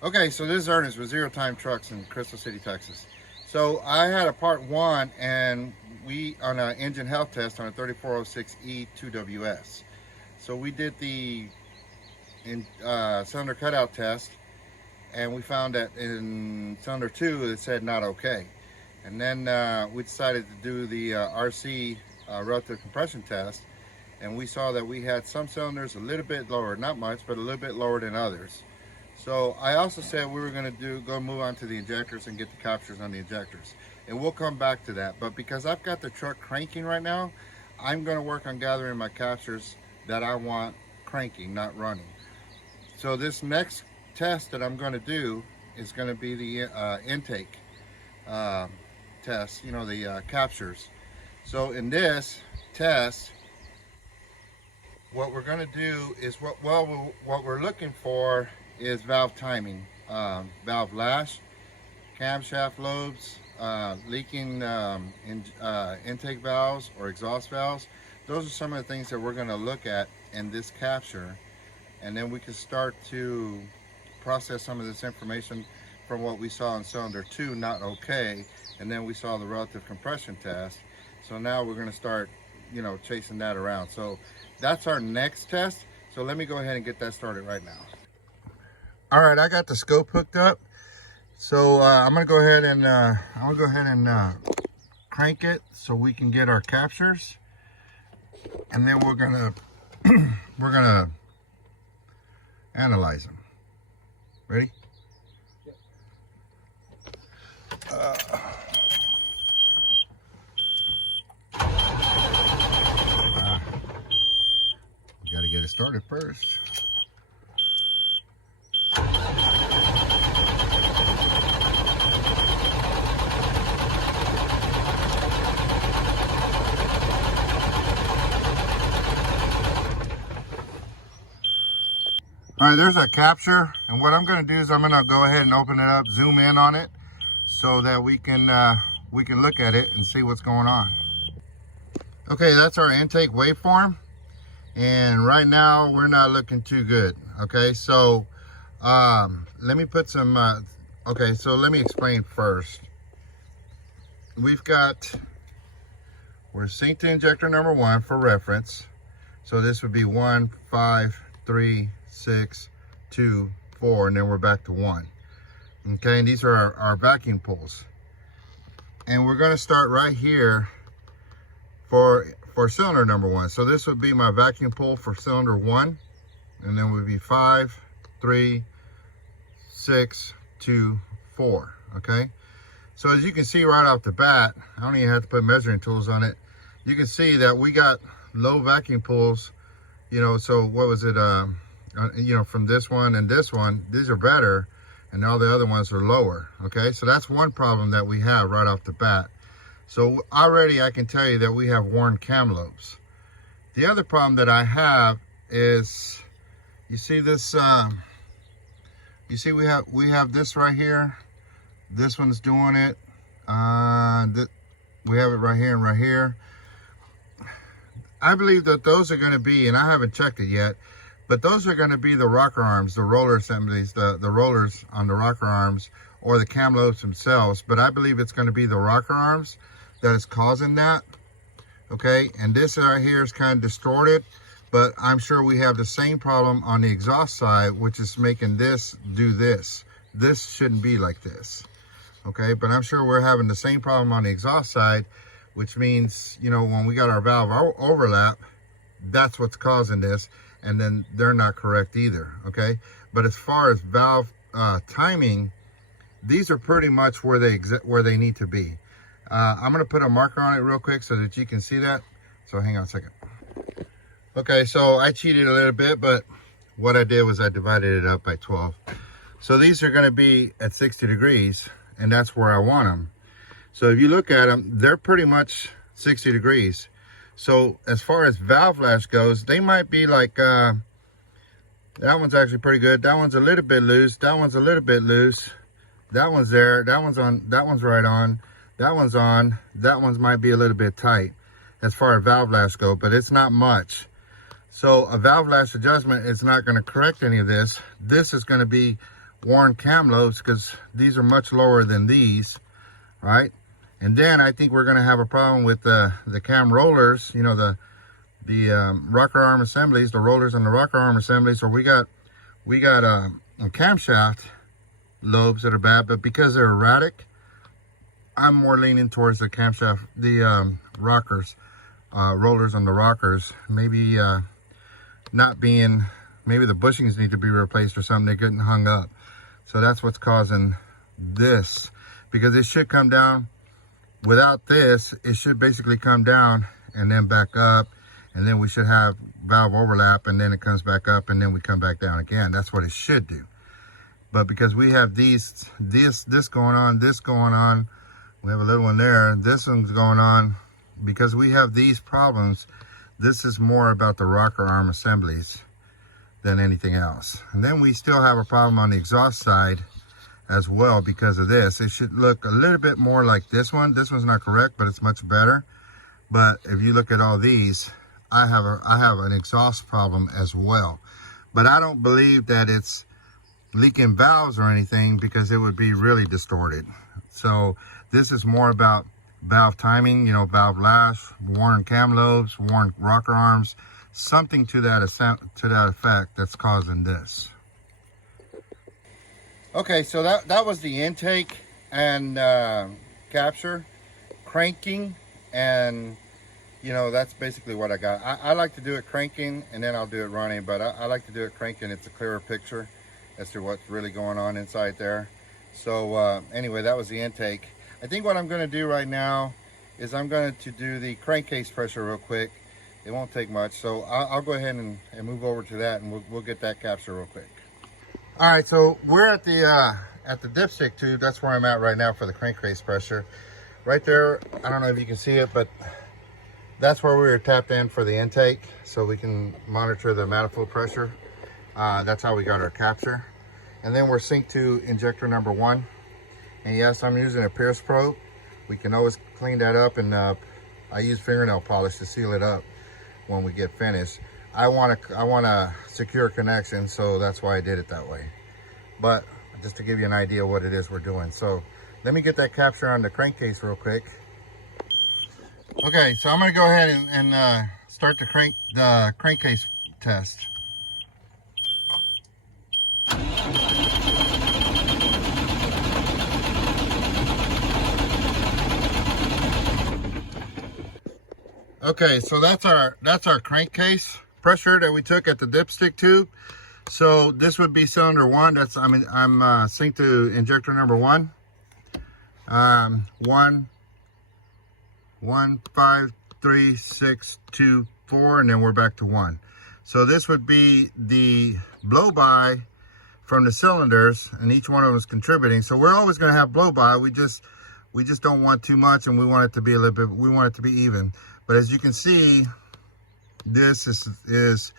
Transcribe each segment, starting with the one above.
Okay, so this is Ernest with Zero Time Trucks in Crystal City, Texas. So I had a part one, and we on an engine health test on a 3406E 2WS. So we did the cylinder cutout test, and we found that in cylinder two it said not okay. And then we decided to do the RC relative compression test, and we saw that we had some cylinders a little bit lower, not much, but a little bit lower than others. So I also said we were going to go move on to the injectors and get the captures on the injectors, and we'll come back to that. But because I've got the truck cranking right now, I'm going to work on gathering my captures that I want cranking, not running. So this next test that I'm going to do is going to be the intake test, you know, the captures. So in this test, what we're going to do is what we're looking for is valve timing, valve lash, camshaft lobes, leaking intake valves or exhaust valves. Those are some of the things that we're going to look at in this capture, and then we can start to process some of this information from what we saw in cylinder 2, not okay, and then we saw the relative compression test. So now we're going to start, you know, chasing that around. So that's our next test. So let me go ahead and get that started right now. All right, I got the scope hooked up. So I'm gonna go ahead and crank it so we can get our captures, and then we're gonna we're gonna analyze them. Ready? We gotta get it started first. All right, there's a capture, and what I'm going to do is I'm going to go ahead and open it up, zoom in on it, so that we can look at it and see what's going on. Okay, that's our intake waveform, and right now we're not looking too good. Okay, so let me put some. Okay, so let me explain first. We're synced to injector number 1 for reference. So this would be 1, 5, 3, 6, 2, 4, and then we're back to 1. Okay, and these are our vacuum pulls. And we're going to start right here for cylinder number 1. So this would be my vacuum pull for cylinder 1, and then would be 5, 3, 6, 2, 4. Okay, so as you can see right off the bat, I don't even have to put measuring tools on it. You can see that we got low vacuum pulls, you know. So what was it, you know, from this one and this one, these are better, and all the other ones are lower. Okay, so that's one problem that we have right off the bat. So already I can tell you that we have worn cam lobes. The other problem that I have is, you see this, you see we have this right here. This one's doing it. We have it right here and right here. I believe that those are going to be, and I haven't checked it yet, but those are going to be the rocker arms, the roller assemblies, the rollers on the rocker arms, or the cam lobes themselves. But I believe it's going to be the rocker arms that is causing that. Okay, and this right here is kind of distorted, but I'm sure we have the same problem on the exhaust side, which is making this do this. This shouldn't be like this. Okay, but I'm sure we're having the same problem on the exhaust side, which means, you know, when we got our valve overlap, that's what's causing this, and then they're not correct either. Okay, but as far as valve timing, these are pretty much where they need to be. I'm going to put a marker on it real quick so that you can see that. So hang on a second. Okay, so I cheated a little bit, but what I did was I divided it up by 12. So these are going to be at 60 degrees, and that's where I want them. So if you look at them, they're pretty much 60 degrees. So as far as valve lash goes, they might be like, that one's actually pretty good. That one's a little bit loose. That one's a little bit loose. That one's there. That one's on. That one's right on. That one's on. That one's might be a little bit tight as far as valve lash go, but it's not much. So a valve lash adjustment is not going to correct any of this. This is going to be worn cam lobes, because these are much lower than these, right? And then I think we're going to have a problem with the cam rollers, you know, the rocker arm assemblies, the rollers and the rocker arm assemblies. Or we got a camshaft lobes that are bad, but because they're erratic, I'm more leaning towards the camshaft, the rockers, rollers on the rockers. Maybe not being, maybe the bushings need to be replaced or something. They're getting hung up. So that's what's causing this, because it should come down. Without this, it should basically come down and then back up, and then we should have valve overlap, and then it comes back up, and then we come back down again. That's what it should do. But because we have this going on, this going on, we have a little one there, this one's going on, because we have these problems. This is more about the rocker arm assemblies than anything else. And then we still have a problem on the exhaust side as well because of this. It should look a little bit more like this one. This one's not correct, but it's much better. But if you look at all these, I have an exhaust problem as well. But I don't believe that it's leaking valves or anything, because it would be really distorted. So this is more about valve timing, you know, valve lash, worn cam lobes, worn rocker arms, something to that effect that's causing this. Okay, so that was the intake and capture, cranking, and you know, that's basically what I got. I like to do it cranking, and then I'll do it running, but I like to do it cranking. It's a clearer picture as to what's really going on inside there. So anyway, that was the intake. I think what I'm going to do right now is I'm going to do the crankcase pressure real quick. It won't take much, so I'll go ahead and move over to that, and we'll get that capture real quick. All right, so we're at the dipstick tube. That's where I'm at right now for the crankcase pressure. Right there, I don't know if you can see it, but that's where we were tapped in for the intake, so we can monitor the manifold pressure. That's how we got our capture. And then we're synced to injector number 1. And yes, I'm using a Pierce probe. We can always clean that up, and I use fingernail polish to seal it up when we get finished. I want a secure connection, so that's why I did it that way. But just to give you an idea of what it is we're doing. So let me get that capture on the crankcase real quick. Okay, so I'm gonna go ahead and start the crankcase test. Okay, so that's our crankcase pressure that we took at the dipstick tube. So this would be cylinder 1. I'm synced to injector number 1. 1, 5, 3, 6, 2, 4, and then we're back to 1. So this would be the blow by from the cylinders, and each one of them is contributing. So we're always going to have blow by. We just don't want too much, and we want it to be a little bit. We want it to be even. But as you can see, this is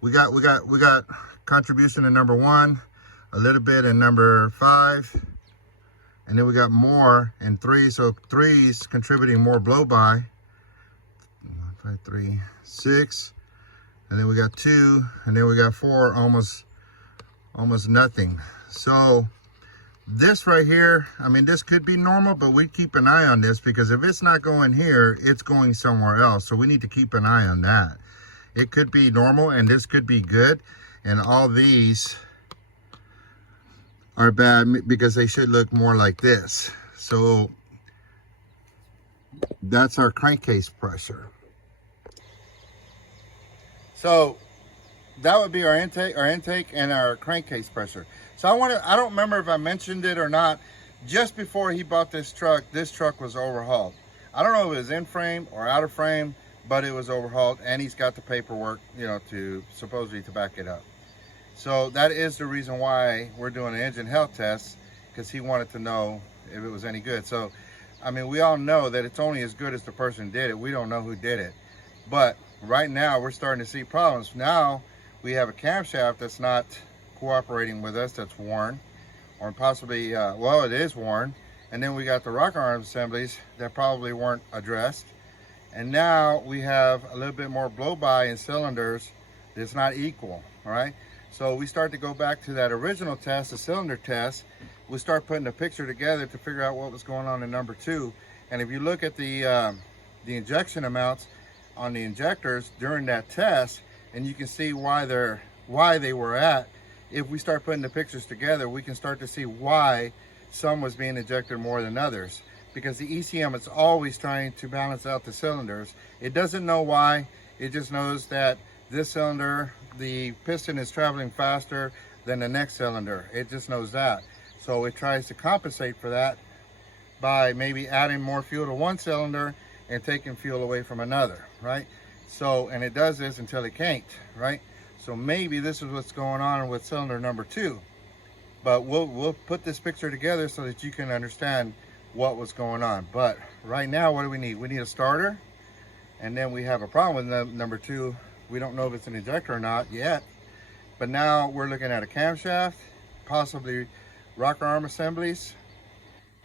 we got contribution in number 1, a little bit in number 5, and then we got more in 3. So 3 is contributing more blow by. 1, 5, 3, 6, and then we got 2, and then we got 4, almost nothing. So this right here, I mean, this could be normal, but we keep an eye on this, because if it's not going here, it's going somewhere else. So we need to keep an eye on that. It could be normal, and this could be good, and all these are bad because they should look more like this. So that's our crankcase pressure. So that would be our intake and our crankcase pressure. So I don't remember if I mentioned it or not. Just before he bought this truck was overhauled. I don't know if it was in frame or out of frame, but it was overhauled, and he's got the paperwork, you know, to supposedly to back it up. So that is the reason why we're doing an engine health test, because he wanted to know if it was any good. So, I mean, we all know that it's only as good as the person did it. We don't know who did it. But right now we're starting to see problems. Now we have a camshaft that's not cooperating with us, that's worn, or possibly, well, it is worn. And then we got the rocker arm assemblies that probably weren't addressed. And now we have a little bit more blow by in cylinders that's not equal, all right? So we start to go back to that original test, the cylinder test. We start putting the picture together to figure out what was going on in number 2. And if you look at the injection amounts on the injectors during that test, and you can see why they were at. If we start putting the pictures together, we can start to see why some was being injected more than others. Because the ECM is always trying to balance out the cylinders. It doesn't know why. It just knows that this cylinder, the piston is traveling faster than the next cylinder. It just knows that. So it tries to compensate for that by maybe adding more fuel to one cylinder and taking fuel away from another, right? So, and it does this until it can't, right? So maybe this is what's going on with cylinder number 2. But we'll put this picture together so that you can understand what was going on. But right now, what do we need? We need a starter, and then we have a problem with number 2. We don't know if it's an injector or not yet. But now we're looking at a camshaft, possibly rocker arm assemblies.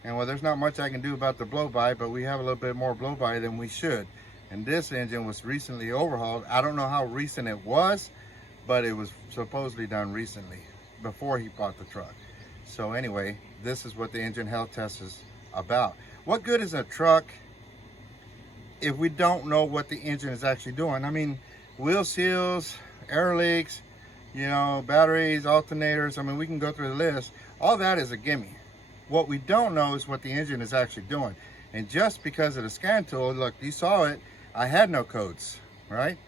And well, there's not much I can do about the blow-by, but we have a little bit more blow-by than we should. And this engine was recently overhauled. I don't know how recent it was, but it was supposedly done recently, before he bought the truck. So anyway, this is what the engine health test is about. What good is a truck if we don't know what the engine is actually doing? I mean, wheel seals, air leaks, you know, batteries, alternators. I mean, we can go through the list. All that is a gimme. What we don't know is what the engine is actually doing. And just because of the scan tool, look, you saw it, I had no codes, right?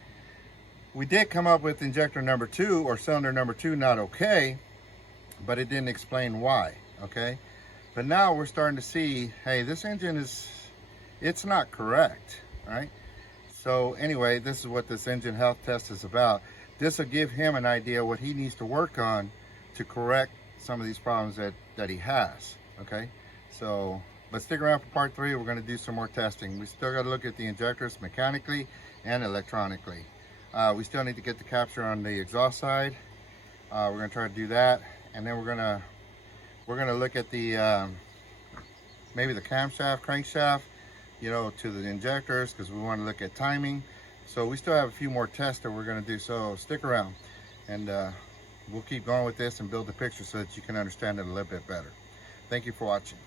We did come up with injector number 2 or cylinder number 2 not okay, but it didn't explain why, okay? But now we're starting to see, hey, this engine it's not correct, right? So anyway, this is what this engine health test is about. This will give him an idea what he needs to work on to correct some of these problems that he has, okay? So, but stick around for part 3. We're gonna do some more testing. We still gotta look at the injectors mechanically and electronically. We still need to get the capture on the exhaust side. We're gonna try to do that, and then we're gonna look at the maybe the camshaft, crankshaft, you know, to the injectors, because we want to look at timing. So we still have a few more tests that we're gonna do. So stick around, and we'll keep going with this and build the picture so that you can understand it a little bit better. Thank you for watching.